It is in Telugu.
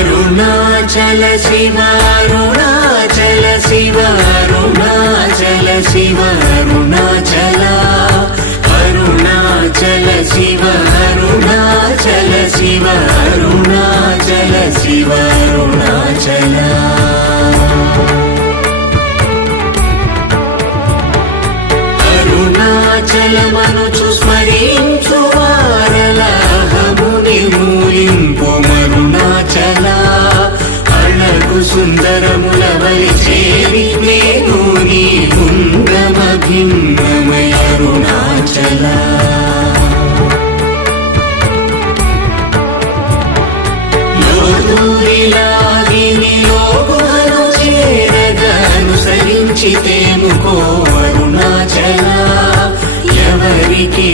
అరుణాచల శివ అరుణాచల శివ అరుణాచల శివ అరుణాచల అరుణాచల శివ అరుణాచల శివ అరుణాచల శివ అరుణాచల అరుణాచలమనుచు స్మరించు వారలహము నిర్మూలింపు మరుణాచల అళగు సుందరముల వలి చేరి నేను నీ గుండమ భిన్నమయ అరుణాచల లోదూరిలాగిని లోగుహను చేరగా అనుసరించితేముకో అరుణాచల ఎవరికి